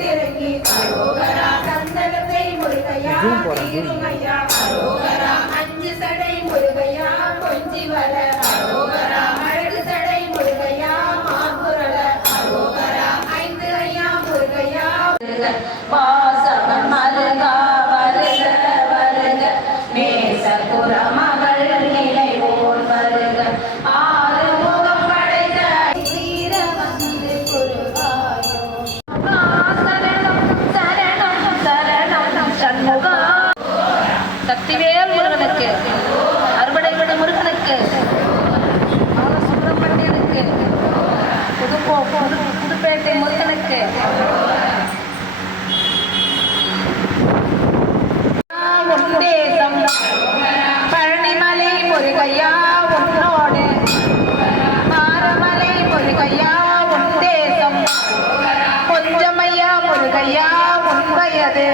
திறங்கி அரோகரா சந்தனத்தை முருகையா திருமையா அரோகரா அஞ்சு சடை முருகையா கொஞ்சி வர அரோகரா அழகு சடை முருகையா மாகுரல அரோகரா ஐந்து ஐயா முருகையா வாசவன் மருகா வருக வருக நேசபுர மகள் நினைவோர் வருக ஆறு முகம் படைத்த தீர வந்து குருவாயோ சரணம் சரணம் சரணம் சண்முகா சக்திவேல் முருகனுக்கு அறுபடை விட முருகனுக்கு சுப்பிரமணியனுக்கு புதுப்பேட்டை முருகனுக்கு தேசம் பழனிமலை முருகையா உன்னோடு மாரமலை முருகையா உன் தேசம் கொஞ்சமையா முருகையா உன் வயது